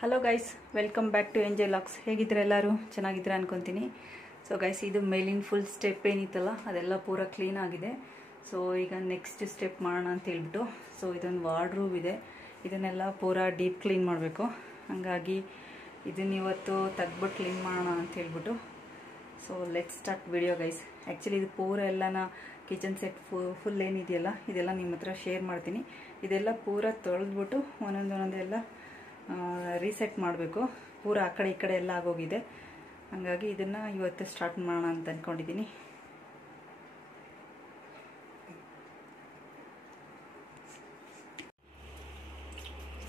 Hello guys, welcome back to MJ ಲಾಕ್ಸ್. ಹೇಗಿದ್ರೆ ಎಲ್ಲರೂ ಚೆನ್ನಾಗಿದ್ರೆ ಅನ್ಕೊತೀನಿ. ಸೊ ಗೈಸ್, ಇದು ಮೇಲಿನ ಫುಲ್ ಸ್ಟೆಪ್ ಏನಿತ್ತಲ್ಲ ಅದೆಲ್ಲ ಪೂರ ಕ್ಲೀನ್ ಆಗಿದೆ. ಸೊ ಈಗ ನೆಕ್ಸ್ಟ್ ಸ್ಟೆಪ್ ಮಾಡೋಣ ಅಂತ ಹೇಳ್ಬಿಟ್ಟು, ಸೊ ಇದೊಂದು ವಾರ್ಡ್ರೂಮ್ ಇದೆ, ಇದನ್ನೆಲ್ಲ ಪೂರ ಡೀಪ್ ಕ್ಲೀನ್ ಮಾಡಬೇಕು. ಹಾಗಾಗಿ ಇದನ್ನ ಇವತ್ತು ತೆಗ್ಬಿಟ್ಟು ಕ್ಲೀನ್ ಮಾಡೋಣ ಅಂತ ಹೇಳ್ಬಿಟ್ಟು, so let start video guys. Actually ಇದು ಪೂರ ಎಲ್ಲನ ಕಿಚನ್ ಸೆಟ್ ಫುಲ್ ಏನಿದೆಯಲ್ಲ ಇದೆಲ್ಲ ನಿಮ್ಮ ಹತ್ರ ಶೇರ್ ಮಾಡ್ತೀನಿ. ಇದೆಲ್ಲ ಪೂರ ತೊಳೆದ್ಬಿಟ್ಟು ಒಂದೊಂದೆಲ್ಲ ರೀಸೆಟ್ ಮಾಡಬೇಕು. ಪೂರ ಆ ಕಡೆ ಈ ಕಡೆ ಎಲ್ಲ ಆಗೋಗಿದೆ. ಹಾಗಾಗಿ ಇದನ್ನು ಇವತ್ತು ಸ್ಟಾರ್ಟ್ ಮಾಡೋಣ ಅಂತ ಅಂದ್ಕೊಂಡಿದ್ದೀನಿ.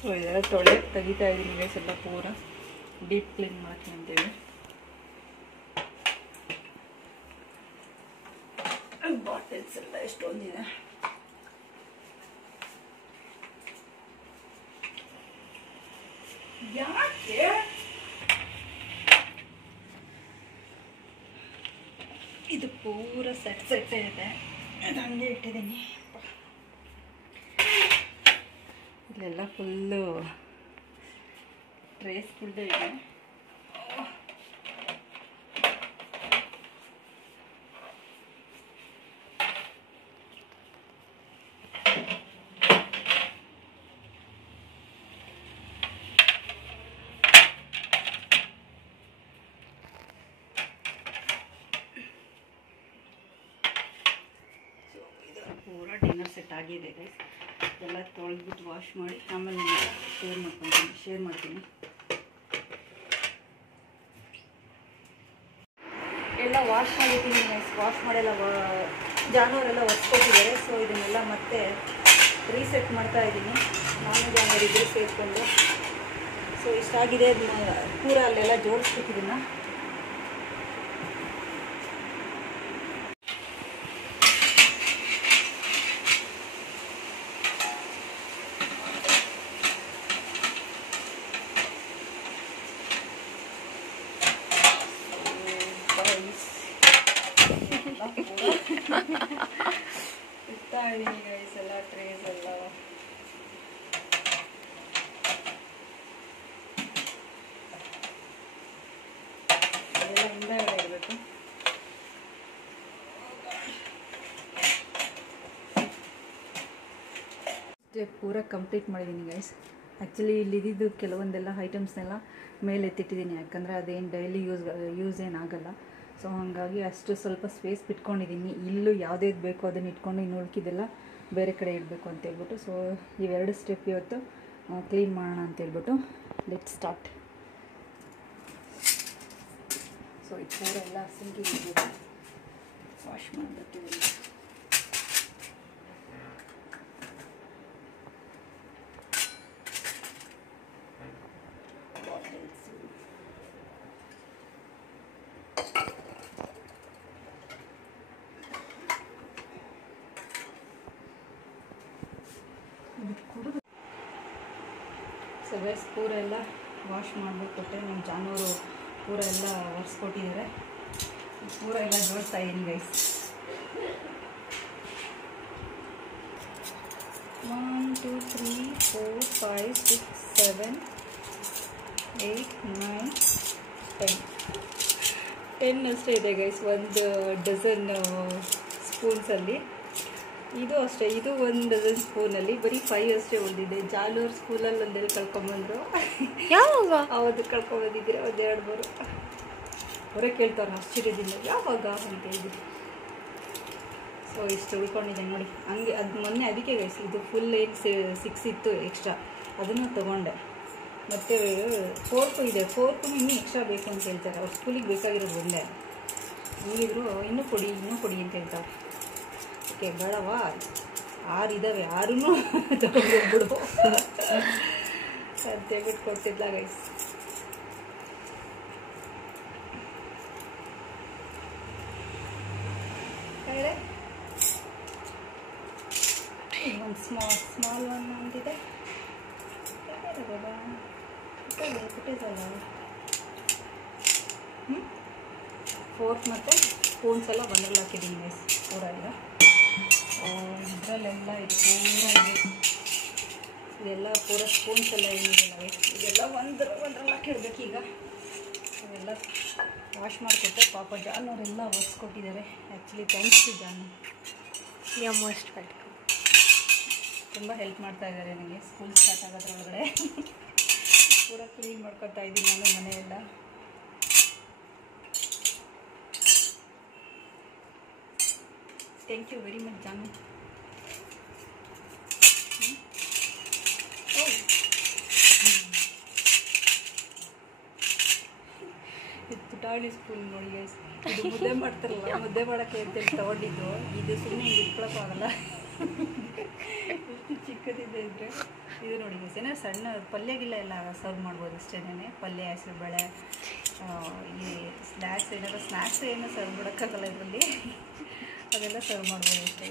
ಸೊ ಇದೆಲ್ಲ ತೆಗಿತಾ ಇದ್ದೀನಿ ಗೈಸ್, ಎಲ್ಲ ಪೂರ ಡೀಪ್ ಕ್ಲೀನ್ ಮಾಡ್ತೀನಿ ಅಂತೇಳಿ. ಬಾಟಲ್ಸ್ ಎಲ್ಲ ಎಷ್ಟೊಂದಿದೆ. ಯಾಕೆ ಇದು ಪೂರ ಸೆಟ್ ಇದೆ, ಹಂಗೆ ಇಟ್ಟಿದ್ದೀನಿ. ಇಲ್ಲೆಲ್ಲ ಫುಲ್ಲು ಟ್ರೇಸ್ ಫುಲ್ ಇದೆ. ಪೂರ ಡಿನ್ನರ್ ಸೆಟ್ ಆಗಿದೆ ಗೈಸ್. ಎಲ್ಲ ತೊಳೆದ್ಬಿಟ್ಟು ವಾಶ್ ಮಾಡಿ ಆಮೇಲೆ ಶೇರ್ ಮಾಡ್ತೀನಿ. ಎಲ್ಲ ವಾಶ್ ಮಾಡಿದ್ದೀನಿ ಗೈಸ್. ವಾಶ್ ಮಾಡೆಲ್ಲ ಜಾನುವರೆಲ್ಲ ಒರೆಸ್ಕೊಟ್ಟಿದ್ದಾರೆ. ಸೊ ಇದನ್ನೆಲ್ಲ ಮತ್ತೆ ರೀಸೆಟ್ ಮಾಡ್ತಾ ಇದ್ದೀನಿ. ನಾನು ಜಾನುವಾರು ಇದ್ರೂ ಸೇರಿಕೊಂಡು. ಸೊ ಇಷ್ಟಾಗಿದೆ. ಅದನ್ನ ಪೂರ ಅಲ್ಲೆಲ್ಲ ಜೋಡಿಸ್ಬಿಟ್ಟಿದ್ದನ್ನು. ಇಡ್ತಾ ಇದ್ದೀನಿ ಗೈಸ್ ಎಲ್ಲ ಟ್ರೇಸ್ ಎಲ್ಲ. ಅದೆಲ್ಲ ಹಿಂದೆಗಡೆ ಇರಬೇಕು. ಸ್ಟೆಪ್ ಪೂರ ಕಂಪ್ಲೀಟ್ ಮಾಡಿದ್ದೀನಿ ಗೈಸ್. ಆ್ಯಕ್ಚುಲಿ ಇಲ್ಲಿದ್ದು ಕೆಲವೊಂದೆಲ್ಲ ಐಟಮ್ಸ್ನೆಲ್ಲ ಮೇಲೆ ಎತ್ತಿಟ್ಟಿದ್ದೀನಿ, ಯಾಕಂದರೆ ಅದೇನು ಡೈಲಿ ಯೂಸ್ ಏನಾಗಲ್ಲ. ಸೊ ಹಾಗಾಗಿ ಅಷ್ಟು ಸ್ವಲ್ಪ ಸ್ಪೇಸ್ ಬಿಟ್ಕೊಂಡಿದ್ದೀನಿ. ಇಲ್ಲೂ ಯಾವುದೇದು ಬೇಕೋ ಅದನ್ನು ಇಟ್ಕೊಂಡು ಇನ್ನು ಉಳ್ಕಿದ್ದೆಲ್ಲ ಬೇರೆ ಕಡೆ ಇಡಬೇಕು ಅಂತೇಳ್ಬಿಟ್ಟು. ಸೊ ಇವೆರಡು ಸ್ಟೆಪ್ ಇವತ್ತು ಕ್ಲೀನ್ ಮಾಡೋಣ ಅಂತೇಳ್ಬಿಟ್ಟು ಲೆಟ್ ಸ್ಟಾರ್ಟ್. ಸೊ ಇದು ಪೂರ ಎಲ್ಲ ಸಿಂಕಿಗೆ ವಾಶ್ ಮಾಡಿಬಿಟ್ಟಿದ್ದೀನಿ. ಸೊ ಗೈಸ್, ಪೂರ ಎಲ್ಲ ವಾಶ್ ಮಾಡಿಬಿಟ್ಟು ನಮ್ಮ ಜಾನುವಾರು ಪೂರ ಎಲ್ಲ ಒರೆಸ್ಕೊಟ್ಟಿದ್ದಾರೆ. ಪೂರ ಎಲ್ಲ ಜೋಡಿಸ್ತಾ ಇದ್ದೀನಿ ಗೈಸ್. 1 2 3 4 5 6 7 8 9 10 ಅಷ್ಟೇ ಇದೆ ಗೈಸ್. ಒಂದು ಡಜನ್ ಸ್ಪೂನ್ಸಲ್ಲಿ. ಇದು ಅಷ್ಟೇ, ಇದು 1 ಡಜನ್ ಸ್ಪೂನಲ್ಲಿ ಬರೀ 5 ಅಷ್ಟೇ ಉಳಿದಿದೆ. ಜಾಲೂರು ಸ್ಕೂಲಲ್ಲಿ ಒಂದೆಲ್ಲ ಕಳ್ಕೊಂಬಂದರು. ಯಾವಾಗ ಅವತ್ತು ಕಳ್ಕೊಂಬಂದಿದ್ದೀರ ಒಂದು 2-3 ಅವರೇ ಕೇಳ್ತಾರೆ ಆಶ್ಚರ್ಯದಿಂದ, ಯಾವಾಗ ಅಂತ ಹೇಳಿದ್ರು. ಸೊ ಇಷ್ಟು ಉಳ್ಕೊಂಡಿದೆ ನೋಡಿ. ಹಂಗೆ ಅದು ಮೊನ್ನೆ ಅದಕ್ಕೆ ಗೈಸ್, ಇದು ಫುಲ್ ಏನು 6 ಇತ್ತು ಎಕ್ಸ್ಟ್ರಾ, ಅದನ್ನು ತೊಗೊಂಡೆ. ಮತ್ತು ಫೋರ್ಕು ಇದೆ, ಫೋರ್ಕು ಇನ್ನೂ ಎಕ್ಸ್ಟ್ರಾ ಬೇಕು ಅಂತ ಹೇಳ್ತಾರೆ. ಅವ್ರ ಸ್ಕೂಲಿಗೆ ಬೇಕಾಗಿರೋದು ಒಂದೇ. ಹಂಗಿದ್ರು ಇನ್ನೂ ಕೊಡಿ ಅಂತ ಹೇಳ್ತಾರೆ. ಓಕೆ ಬೇಡವಾ, 6 ಇದ್ದಾವೆ, 6 ತಗೊಂಡ್ಬಿಡು ಅಂತೇಳ್ಬಿಟ್ಟು ಕೊಡ್ತಿದ್ಲ ಗೈಸ್. ಒಂದು ಸ್ಮಾಲ್ ಒನ್ ಅಂತಿದೆ. ಫೋರ್ಕ್ ಮತ್ತು ಸ್ಪೂನ್ಸ್ ಎಲ್ಲ ಬಂದ್ರಲ್ಲಿ ಹಾಕಿದ್ದೀನಿ ಗೈಸ್. ಪೂರ ಎಲ್ಲ ಇದರಲ್ಲೆಲ್ಲ ಇದು ಪೂರ ಇದೆ. ಇದೆಲ್ಲ ಪೂರ ಸ್ಪೂನ್ಸ್ ಎಲ್ಲ ಏನಿದೆಲ್ಲ ಇದೆಲ್ಲ ಇಡಬೇಕೀಗ. ಅವೆಲ್ಲ ವಾಶ್ ಮಾಡಿಕೊಟ್ಟೆ. ಪಾಪ ಜಾನವರೆಲ್ಲ ಒರೆಸ್ಕೊಟ್ಟಿದ್ದಾರೆ. Actually thanks to Janu. Most welcome. ತುಂಬ ಹೆಲ್ಪ್ ಮಾಡ್ತಾ ಇದ್ದಾರೆ ನನಗೆ. ಸ್ಕೂಲ್ ಸ್ಟಾರ್ಟ್ ಆಗೋದ್ರೊಳಗಡೆ ಪೂರ ಕ್ಲೀನ್ ಮಾಡ್ಕೊತಾ ಇದ್ದೀನಿ ನಾನು ಮನೆಯೆಲ್ಲ. ಥ್ಯಾಂಕ್ ಯು ವೆರಿ ಮಚ್ ಜಾನು. ಇದು ಪುಟಾಣಿ ಸ್ಪೂನ್ ನೋಡಿ ಗೈಸ್. ಇದು ಮುದ್ದೆ ಮಾಡ್ತಾರಲ್ಲ, ಮುದ್ದೆ ಮಾಡೋಕ್ಕೆ ಅಂತೇಳಿ ತೊಗೊಂಡಿದ್ದು. ಇದು ಸುಮ್ಮನೆ ಹಿಂಗೆ ಇಟ್ಕೊಳಕ್ಕಾಗಲ್ಲ, ಎಷ್ಟು ಚಿಕ್ಕದಿದೆ ಇದ್ದರೆ. ಇದು ನೋಡಿ ಗೈಸ್, ಏನೋ ಸಣ್ಣ ಪಲ್ಯಗಿಲ್ಲ ಎಲ್ಲ ಸರ್ವ್ ಮಾಡ್ಬೋದು ಅಷ್ಟೇನೆ. ಪಲ್ಯ, ಹೆಸರು ಬೇಳೆ, ಈ ಸ್ನ್ಯಾಕ್ಸ್ ಏನಾದ್ರು ಸ್ನ್ಯಾಕ್ಸ್ ಏನೋ ಸರ್ವ್ ಮಾಡೋಕ್ಕಾಗಲ್ಲ ಇದರಲ್ಲಿ. ಅದೆಲ್ಲ ಸರ್ವ್ ಮಾಡ್ಬೋದು ಅಷ್ಟೇ.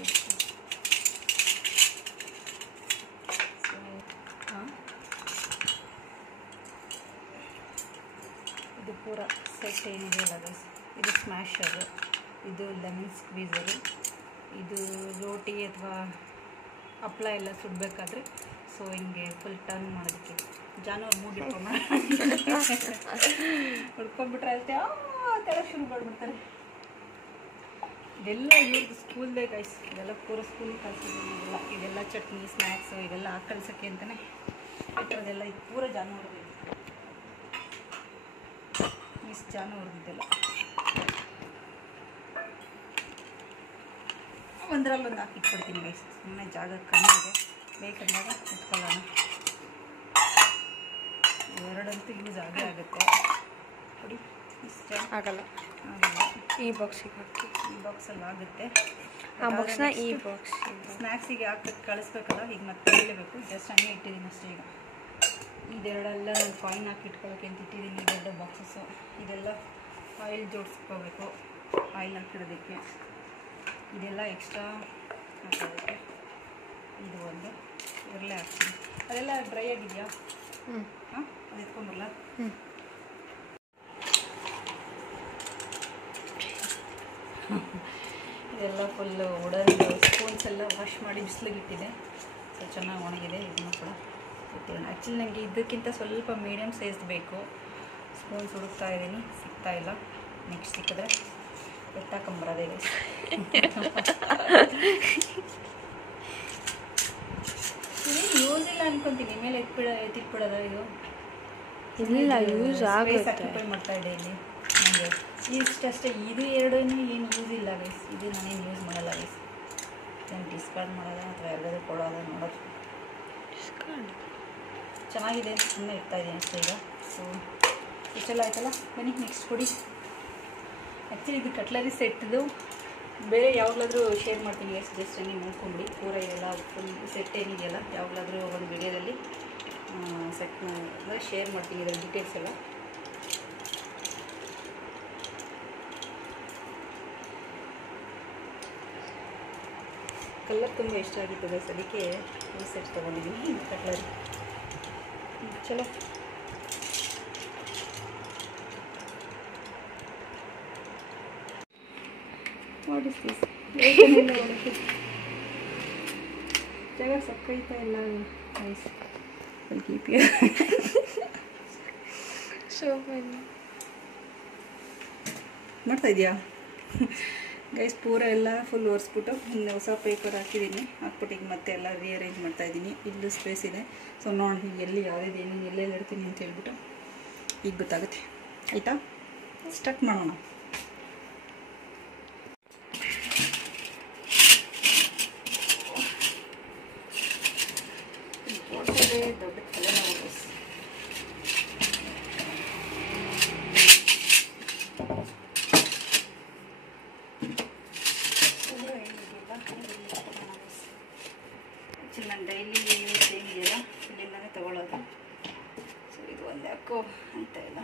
ಇದು ಪೂರ ಸೆಟ್ ಏನಿದೆಯಲ್ಲ ಗೈಸ್, ಇದು ಸ್ಮ್ಯಾಶರು, ಇದು ಲೆಮನ್ ಸ್ಕ್ವೀಸರು, ಇದು ರೋಟಿ ಅಥವಾ ಹಪ್ಪಳ ಎಲ್ಲ ಸುಡಬೇಕಾದ್ರೆ ಸೊ ಹಿಂಗೆ ಫುಲ್ ಟರ್ನ್ ಮಾಡೋದಕ್ಕೆ. ಜಾನುವಾರು ಮೂಡಿ ಹುಡ್ಕೊಂಡ್ಬಿಟ್ರೆ ಅಷ್ಟೇ ಅಂತೆಲ್ಲ ಶುರು ಮಾಡಿಬಿಡ್ತಾರೆ. ಇದೆಲ್ಲ ಇವ್ರದ್ದು ಸ್ಕೂಲ್ದೇ ಗೈಸ್. ಇದೆಲ್ಲ ಪೂರ ಸ್ಕೂಲಿಗೆ ಕಲಿಸಿದ್ದೀನಿಲ್ಲ. ಇದೆಲ್ಲ ಚಟ್ನಿ, ಸ್ನ್ಯಾಕ್ಸು ಇವೆಲ್ಲ ಕಳ್ಸೋಕ್ಕೆ ಅಂತಲೇ ಇಟ್ಟಿರೋದೆಲ್ಲ. ಇದು ಪೂರ ಜಾನುವಾರು ಮಿಸ್ ಜಾನುವಾರದಿದೆಲ್ಲ. ಒಂದರಲ್ಲೊಂದು ಹಾಕಿಟ್ಬಿಡ್ತೀನಿ ಗೈಸ್. ಸುಮ್ಮನೆ ಜಾಗ ಕಮ್ಮಿ ಇದೆ, ಬೇಕಂದಾಗ ಇಟ್ಕೊಳ್ಳೋಣ. ಎರಡಂತೂ ಯೂಸ್ ಆಗೇ ಆಗುತ್ತೆ. ನೋಡಿ ಇಷ್ಟ ಆಗಲ್ಲ ಈ ಬಾಕ್ಸಿಗೆ ಹಾಕಿ. ಈ ಬಾಕ್ಸಲ್ಲಿ ಆಗುತ್ತೆ. ಆ ಬಾಕ್ಸ್ನ ಈ ಬಾಕ್ಸ್ ಸ್ನ್ಯಾಕ್ಸಿಗೆ ಹಾಕಿ ಕಳಿಸ್ಬೇಕಲ್ಲ. ಈಗ ಮತ್ತೆ ಹೇಳಬೇಕು, ಜಸ್ಟ್ ಹಂಗೆ ಇಟ್ಟಿದ್ದೀನಿ ಅಷ್ಟೇ. ಈಗ ಇದೆರಡೆಲ್ಲ ನಾನು ಕಾಯಿನ್ ಹಾಕಿ ಇಟ್ಕೊಳ್ಳೋಕೆ ಅಂತ ಇಟ್ಟಿದ್ದೀನಿ. ದೊಡ್ಡ ಬಾಕ್ಸಸ್ಸು. ಇದೆಲ್ಲ ಆಯಿಲ್ ಜೋಡಿಸ್ಕೋಬೇಕು, ಆಯಿಲ್ ಹಾಕಿಡೋದಕ್ಕೆ. ಇದೆಲ್ಲ ಎಕ್ಸ್ಟ್ರಾ ಹಾಕೋದಕ್ಕೆ. ಇದು ಒಂದು ಇದರಲ್ಲೇ ಹಾಕ್ತೀನಿ. ಅದೆಲ್ಲ ಡ್ರೈ ಆಗಿದೆಯಾ? ಹಾಂ, ಅದು ಎತ್ಕೊಂಬರಲ್ಲ. ಇದೆಲ್ಲ ಫುಲ್ಲು ಉಡನ್ ಸ್ಪೂನ್ಸ್ ಎಲ್ಲ ವಾಶ್ ಮಾಡಿ ಬಿಸಿಲಿಗಿಟ್ಟಿದೆ. ಸೊ ಚೆನ್ನಾಗಿ ಒಣಗಿದೆ. ಇದನ್ನು ಕೂಡ ಇಟ್ಟಿದ್ದೀನಿ. ಆ್ಯಕ್ಚುಲಿ ನನಗೆ ಇದಕ್ಕಿಂತ ಸ್ವಲ್ಪ ಮೀಡಿಯಮ್ ಸೈಜ್ ಬೇಕು. ಸ್ಪೂನ್ಸ್ ಹುಡುಕ್ತಾ ಇದ್ದೀನಿ, ಸಿಗ್ತಾ ಇಲ್ಲ. ನೆಕ್ಸ್ಟ್ ಸಿಕ್ಕಿದ್ರೆ ಎತ್ತಾಕೊಂಬರೋದೇ. ಇದೇನು ಯೂಸ್ ಇಲ್ಲ ಅನ್ಕೊತೀನಿ. ಮೇಲೆ ಎತ್ತಿಟ್ಬಿಡೋದ ಇದು? ಇಲ್ಲ, ಯೂಸ್ ಆಗುತ್ತೆ. ಸ್ಯಾಕ್ರಿಫೈ ಮಾಡ್ತಾ ಇದೆ ಇಲ್ಲಿ ನನಗೆ ಇಷ್ಟಷ್ಟೇ. ಇದು ಎರಡೂ ಏನು ಯೂಸ್ ಇಲ್ಲ ಗೈಸ್. ಇದು ನಾನೇನು ಯೂಸ್ ಮಾಡಲ್ಲ ಗೈಸ್. ನಾನು ಡಿಸ್ಕಾರ್ಡ್ ಮಾಡೋದ ಅಥವಾ ಯಾರಿಗಾದ್ರೂ ಕೊಡೋದ ನೋಡೋದು. ಚೆನ್ನಾಗಿದೆ ಅಂತ ಸುಮ್ಮನೆ ಇಡ್ತಾಯಿದ್ದೀನಿ ಅಷ್ಟೇ ಈಗ. ಸೊ ಇಷ್ಟೆಲ್ಲ ಆಯ್ತಲ್ಲ, ಬನ್ನಿ ನೆಕ್ಸ್ಟ್ ಕೊಡಿ. ಆ್ಯಕ್ಚುಲಿ ಇದು ಕಟ್ಲರಿ ಸೆಟ್ದು ಬೇರೆ ಯಾವಾಗಲಾದರೂ ಶೇರ್ ಮಾಡ್ತೀನಿ ಗೈಸ್. ಜಸ್ಟ್ ನೀವು ನೋಡ್ಕೊಂಬಿಡಿ. ಪೂರ ಇದೆಲ್ಲ ಫುಲ್ ಸೆಟ್ ಏನಿದೆಯಲ್ಲ ಯಾವಾಗಲಾದರೂ ಒಂದು ವಿಡಿಯೋದಲ್ಲಿ ಸೆಟ್ ಶೇರ್ ಮಾಡ್ತೀನಿ, ಇದರ ಡೀಟೇಲ್ಸ್ ಎಲ್ಲ. ಕಲರ್ ತುಂಬ ಇಷ್ಟ ಆಗಿತ್ತು ಗೈಸ್, ಅದಕ್ಕೆ ಈ ಸೆಟ್ ತೊಗೊಂಡಿದ್ದೀನಿ ಕಟ್ಲರಿ. ಚಲೋ ವಾಟ್ ಇಸ್ ದಿಸ್? ಜಾಗ ಸಕ್ಕೈತಾ ಇಲ್ಲ ಗೈಸ್. ಮಾಡ್ತಾ ಇದೆಯಾ ಗೈಸ್? ಪೂರ ಎಲ್ಲ ಫುಲ್ ಒರೆಸ್ಬಿಟ್ಟು ಇನ್ನು ಹೊಸ ಪೇಪರ್ ಹಾಕಿದ್ದೀನಿ. ಹಾಕ್ಬಿಟ್ಟು ಈಗ ಮತ್ತೆ ಎಲ್ಲ ರಿಅರೇಂಜ್ ಮಾಡ್ತಾಯಿದ್ದೀನಿ. ಇಲ್ಲೂ ಸ್ಪೇಸ್ ಇದೆ. ಸೊ ನೋಡಿ ಎಲ್ಲಿ ಯಾವುದೇನು ಏನೇನು ಎಲ್ಲೆಲ್ಲಿ ಇಡ್ತೀನಿ ಅಂತ ಹೇಳ್ಬಿಟ್ಟು ಈಗ ಗೊತ್ತಾಗುತ್ತೆ. ಆಯಿತಾ, ಸ್ಟಾರ್ಟ್ ಮಾಡೋಣ. ದೊಡ್ಡ ತಲೆನೋವು ಗೈಸ್. ನಾನು ಡೈಲಿ ಯೂಸ್ ಏನಿದೆಯಲ್ಲ ಇಲ್ಲಿಂದಲೇ ತೊಗೊಳ್ಳೋದು. ಸೊ ಇದು ಒಂದು ಯಾಕೋ ಅಂತ ಇಲ್ಲ.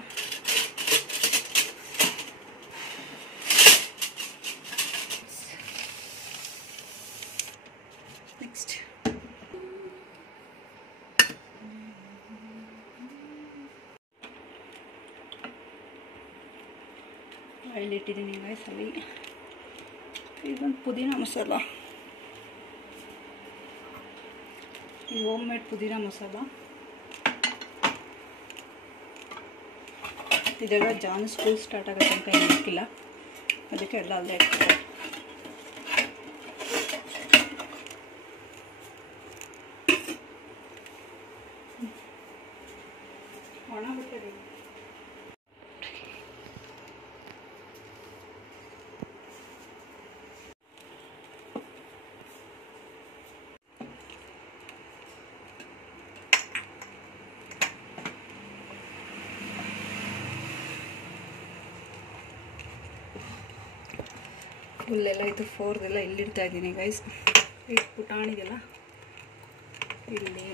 ನೆಕ್ಸ್ಟ್ ಆಯಿಲ್ ಇಟ್ಟಿದ್ದೀನಿ ಗೈಸಲ್ಲಿ. ಇದೊಂದು ಪುದೀನ ಮಸಾಲ, ಇದು ಹೋಮ್ ಮೇಡ್ ಪುದೀನ ಮಸಾಲ. ಇದೆಲ್ಲ ಜಾನ್ ಸ್ಕೂಲ್ ಸ್ಟಾರ್ಟ್ ಆಗೋ ತನಕ ಏನು ಇಕ್ಕಿಲ್ಲ, ಅದಕ್ಕೆ ಎಲ್ಲ ಅಲ್ಲೇ ಇಟ್ಕೊತಾರೆ. ಒಣ ಬಿಟ್ಟರೆ ಫುಲ್ಲೆಲ್ಲ ಇದು 4 ಇಲ್ಲಿಡ್ತಾ ಇದ್ದೀನಿ ಗೈಸ್. ಇದು ಪುಟಾಣಿದೆಲ್ಲ ಇಲ್ಲಿ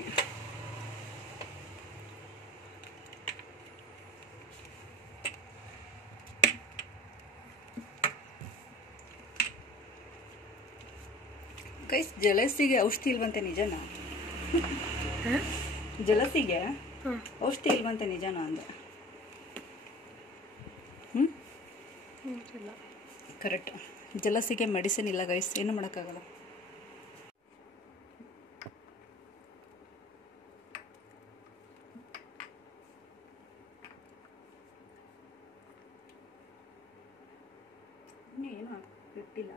ಗೈಸ್. ಜಲಸಿಗೆ ಔಷಧಿ ಇಲ್ವಂತೆ ನಿಜನಾ? ಜಲಸಿಗೆ ಔಷಧಿ ಇಲ್ವಂತೆ ನಿಜನಾ ಅಂದೆ. ಕರೆಕ್ಟ್, ಜಲಸಿಗೆ ಮೆಡಿಸಿನ್ ಇಲ್ಲ ಗೈಸ್, ಏನು ಮಾಡೋಕ್ಕಾಗಲ್ಲ. ಇನ್ನೇನು ಬಿಟ್ಟಿಲ್ಲ.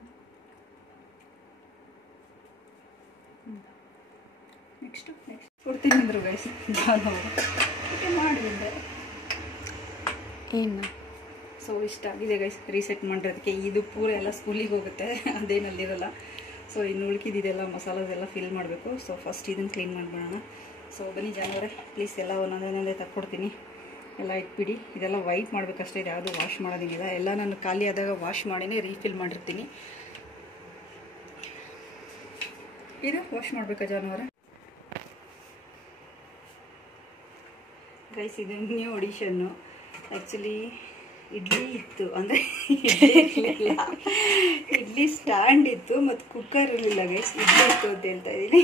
ನೆಕ್ಸ್ಟ್ ಕೊಡ್ತೀನಿ ಅಂದರು ಗೈಸ್. ನಾನು ಮಾಡಿದ್ದೆ ಏನು ಸೊ ಇಷ್ಟ ಆಗಿದೆ ಗೈಸ್. ರೀಸೆಟ್ ಮಾಡಿರೋದಕ್ಕೆ ಇದು ಪೂರ ಎಲ್ಲ ಸ್ಕೂಲಿಗೆ ಹೋಗುತ್ತೆ, ಅದೇನಲ್ಲಿರಲ್ಲ. ಸೊ ಇನ್ನು ಉಳ್ಕಿದ್ದೆಲ್ಲ ಮಸಾಲದೆಲ್ಲ ಫಿಲ್ ಮಾಡಬೇಕು. ಸೊ ಫಸ್ಟ್ ಇದನ್ನು ಕ್ಲೀನ್ ಮಾಡಿಬಿಡೋಣ. ಸೊ ಬನ್ನಿ ಜಾನುವಾರೆ, ಪ್ಲೀಸ್ ಎಲ್ಲ ಒಂದೊಂದೇ ತಕ್ಕೊಡ್ತೀನಿ, ಎಲ್ಲ ಇಟ್ಬಿಡಿ. ಇದೆಲ್ಲ ವೈಪ್ ಮಾಡಬೇಕಷ್ಟೇ, ಇದು ಯಾವುದು ವಾಶ್ ಮಾಡೋದಿಲ್ಲ. ಎಲ್ಲ ನಾನು ಖಾಲಿ ಆದಾಗ ವಾಶ್ ಮಾಡಿನೇ ರೀಫಿಲ್ ಮಾಡಿರ್ತೀನಿ. ಇದು ವಾಶ್ ಮಾಡಬೇಕಾ ಜಾನುವಾರೆ ಗೈಸ್? ಇದು ನ್ಯೂ ಆಡಿಷನ್ನು. ಆ್ಯಕ್ಚುಲಿ ಇಡ್ಲಿ ಇತ್ತು, ಅಂದರೆ ಇಡ್ಲಿ ಸ್ಟ್ಯಾಂಡ್ ಇತ್ತು ಮತ್ತು ಕುಕ್ಕರ್ ಇರಲಿಲ್ಲ ಗೈಸ್. ಇಡ್ಲಿ ಇತ್ತು ಅಂತ ಹೇಳ್ತಾ ಇದ್ದೀನಿ.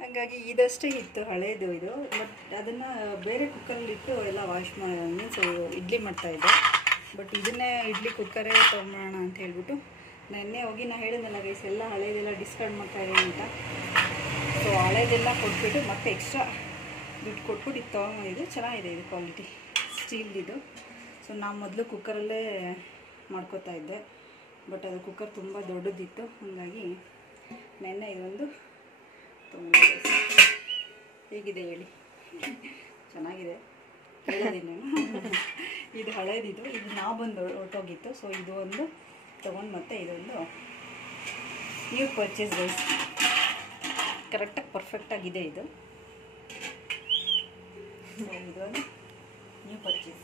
ಹಾಗಾಗಿ ಇದಷ್ಟೇ ಇತ್ತು ಹಳೇದು ಇದು. ಬಟ್ ಅದನ್ನು ಬೇರೆ ಕುಕ್ಕರಲ್ಲಿಟ್ಟು ಎಲ್ಲ ವಾಶ್ ಮೀನ್ಸ್ ಇಡ್ಲಿ ಮಾಡ್ತಾಯಿದ್ದೆ. ಬಟ್ ಇದನ್ನೇ ಇಡ್ಲಿ ಕುಕ್ಕರೇ ತೊಗೊಳ್ಳೋಣ ಅಂತ ಹೇಳ್ಬಿಟ್ಟು ನೆನ್ನೆ ಹೋಗಿ ನಾನು ಹೇಳಿದ್ನಲ್ಲ ಗೈಸ್, ಎಲ್ಲ ಹಳೇದೆಲ್ಲ ಡಿಸ್ಕಾರ್ಡ್ ಮಾಡ್ತಾಯಿದ್ದೀನಿ ಅಂತ. ಸೊ ಹಳೇದೆಲ್ಲ ಕೊಟ್ಬಿಟ್ಟು ಮತ್ತೆ ಎಕ್ಸ್ಟ್ರಾ ದುಡ್ಡು ಕೊಟ್ಬಿಟ್ಟು ಇದು ತೊಗೊಂಡಿದ್ದು. ಚೆನ್ನಾಗಿದೆ ಇದು ಕ್ವಾಲಿಟಿ, ಸ್ಟೀಲ್ದಿದು. ಸೊ ನಾನು ಮೊದಲು ಕುಕ್ಕರಲ್ಲೇ ಮಾಡ್ಕೋತಾ ಇದ್ದೆ, ಬಟ್ ಅದು ಕುಕ್ಕರ್ ತುಂಬ ದೊಡ್ಡದಿತ್ತು. ಹಾಗಾಗಿ ನೆನ್ನೆ ಇದೊಂದು ತೊಗೊಂಡಿದ್ದೆ. ಹೇಗಿದೆ ಹೇಳಿ? ಚೆನ್ನಾಗಿದೆ ಹೇಳೋದಿಲ್ಲ. ಇದು ಹಳೇದಿದ್ದು, ಇದು ನಾವು ಬಂದು ಹೊರಟೋಗಿತ್ತು. ಸೊ ಇದು ಒಂದು ತೊಗೊಂಡು ಮತ್ತೆ ಇದೊಂದು ನ್ಯೂ ಪರ್ಚೇಸ್ ಗೈಸ್. ಕರೆಕ್ಟಾಗಿ ಪರ್ಫೆಕ್ಟಾಗಿದೆ ಇದು. ಸೊ ಇದೊಂದು ನ್ಯೂ ಪರ್ಚೇಸ್.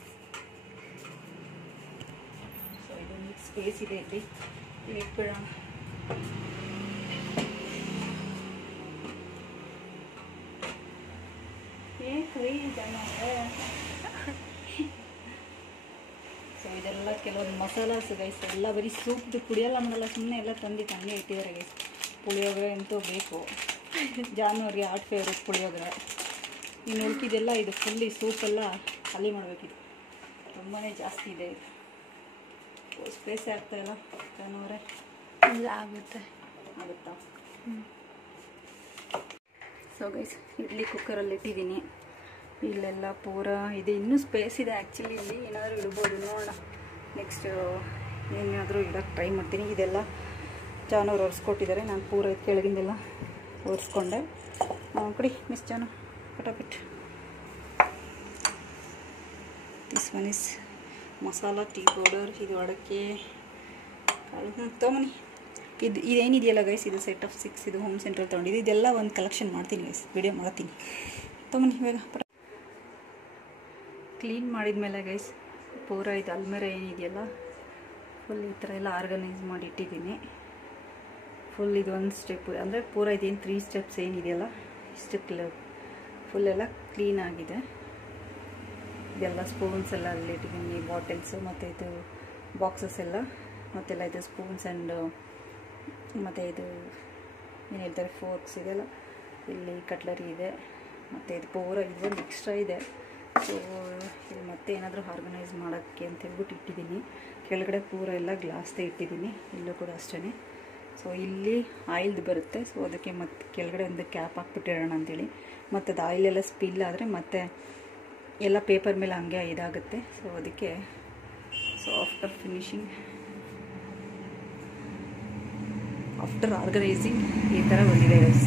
ಸೊ ಇದೊಂದು ಸ್ಪೇಸ್ ಇದೆ ಇಲ್ಲಿ, ಇಟ್ಬಿಡೋಣ. ಸೊ ಇದೆಲ್ಲ ಕೆಲವೊಂದು ಮಸಾಲಾಸ್ ಗೈಸ್, ಎಲ್ಲ ಬರೀ ಸೂಪ್ದು ಕುಡಿಯಲ್ಲ ಮಾಡಲ್ಲ, ಸುಮ್ಮನೆ ಎಲ್ಲ ತಂದಿಟ್ಟು ಹಂಗೆ ಇಟ್ಟಿದ್ದಾರೆ ಗೈಸ್. ಪುಳಿಯೋಗರೆ ಅಂತೂ ಬೇಕು, ಜಾನುವಾರಿಗೆ ಆಟ್ ಫೇವ್ರೆಟ್ ಪುಳಿಯೋಗರೆ. ಇನ್ನು ಉಳ್ಕಿದೆಲ್ಲ ಇದು ಫುಲ್ಲಿ ಸೂಪೆಲ್ಲ ಖಾಲಿ ಮಾಡಬೇಕಿದು, ತುಂಬಾ ಜಾಸ್ತಿ ಇದೆ ಇದು. ಸ್ಪೇಸೇ ಆಗ್ತಾಯಿಲ್ಲ ಜಾನುವಾರೆ. ಆಗುತ್ತೆ ಆಗುತ್ತಾ? ಸೊ ಗೈಸ್, ಇಡ್ಲಿ ಕುಕ್ಕರಲ್ಲಿ ಇಟ್ಟಿದ್ದೀನಿ. ಇಲ್ಲೆಲ್ಲ ಪೂರ ಇದೆ, ಇನ್ನೂ ಸ್ಪೇಸ್ ಇದೆ ಆ್ಯಕ್ಚುಲಿ. ಇಲ್ಲಿ ಏನಾದರೂ ಇಡ್ಬೋದು, ನೋಡೋಣ. ನೆಕ್ಸ್ಟ್ ಏನಾದರೂ ಇಡೋಕ್ಕೆ ಟ್ರೈ ಮಾಡ್ತೀನಿ. ಇದೆಲ್ಲ ಜಾನುವಾರು ಒರೆಸ್ಕೊಟ್ಟಿದ್ದಾರೆ, ನಾನು ಪೂರ ಕೆಳಗಿಂದೆಲ್ಲ ಒರೆಸ್ಕೊಂಡೆ. ಕೊಡಿ ಮಿಸ್ ಜಾನು, ಪಟಾಪಿಟ್. This one is masala tea powder. ಇದು ಅಡಕೆ ತೊಗೊನಿ. ಇದೇನಿದೆಯಲ್ಲ ಗೈಸ್, ಇದು ಸೆಟ್ ಆಫ್ 6. ಇದು ಹೋಮ್ ಸೆಂಟ್ರಲ್ಲಿ ತೊಗೊಂಡಿದ್ದು. ಇದೆಲ್ಲ ಒಂದು ಕಲೆಕ್ಷನ್ ಮಾಡ್ತೀನಿ ಗೈಸ್, ವಿಡಿಯೋ ಮಾಡ್ತೀನಿ. ತೊಗೊನಿ ಬೇಗ. ಕ್ಲೀನ್ ಮಾಡಿದ ಮೇಲೆ ಗೈಸ್, ಪೂರ ಇದು ಅಲ್ಮೇರೆ ಏನಿದೆಯಲ್ಲ ಫುಲ್ ಈ ಥರ ಎಲ್ಲ ಆರ್ಗನೈಸ್ ಮಾಡಿ ಇಟ್ಟಿದ್ದೀನಿ. ಫುಲ್ ಇದು ಒಂದು ಸ್ಟೆಪ್, ಅಂದರೆ ಪೂರ ಇದೇನು 3 ಸ್ಟೆಪ್ಸ್ ಏನಿದೆಯಲ್ಲ ಇಷ್ಟಕ್ಕೆ ಫುಲ್ಲೆಲ್ಲ ಕ್ಲೀನ್ ಆಗಿದೆ. ಇದೆಲ್ಲ ಸ್ಪೂನ್ಸ್ ಎಲ್ಲ ಅಲ್ಲಿ ಇಟ್ಟಿದ್ದೀನಿ, ಬಾಟಲ್ಸು ಮತ್ತು ಇದು ಬಾಕ್ಸಸ್ ಎಲ್ಲ, ಮತ್ತೆಲ್ಲ ಇದು ಸ್ಪೂನ್ಸ್ ಆ್ಯಂಡ್ ಮತ್ತು ಇದು ಏನು ಹೇಳ್ತಾರೆ ಫೋರ್ಕ್ಸ್ ಇದೆಲ್ಲ. ಇಲ್ಲಿ ಕಟ್ಲರಿ ಇದೆ, ಮತ್ತು ಇದು ಪೂರ ಇದೊಂದು ಎಕ್ಸ್ಟ್ರಾ ಇದೆ. ಸೊ ಇಲ್ಲಿ ಮತ್ತೆ ಏನಾದರೂ ಆರ್ಗನೈಸ್ ಮಾಡೋಕ್ಕೆ ಅಂತ ಹೇಳ್ಬಿಟ್ಟು ಇಟ್ಟಿದ್ದೀನಿ. ಕೆಳಗಡೆ ಪೂರ ಎಲ್ಲ ಗ್ಲಾಸ್ದೇ ಇಟ್ಟಿದ್ದೀನಿ, ಇಲ್ಲೂ ಕೂಡ ಅಷ್ಟೇ. ಸೊ ಇಲ್ಲಿ ಆಯಿಲ್ದು ಬರುತ್ತೆ, ಸೊ ಅದಕ್ಕೆ ಮತ್ತೆ ಕೆಳಗಡೆ ಒಂದು ಕ್ಯಾಪ್ ಹಾಕ್ಬಿಟ್ಟಿರೋಣ ಅಂತೇಳಿ. ಮತ್ತು ಅದು ಆಯಿಲೆಲ್ಲ ಸ್ಪಿಲ್ ಆದರೆ ಮತ್ತೆ ಎಲ್ಲ ಪೇಪರ್ ಮೇಲೆ ಹಂಗೆ ಇದಾಗುತ್ತೆ. ಸೊ ಅದಕ್ಕೆ ಆಫ್ಟರ್ ಫಿನಿಶಿಂಗ್, ಆಫ್ಟರ್ ಆರ್ಗನೈಸಿಂಗ್ ಈ ಥರ ಬಂದಿದೆ ಗೈಸ್.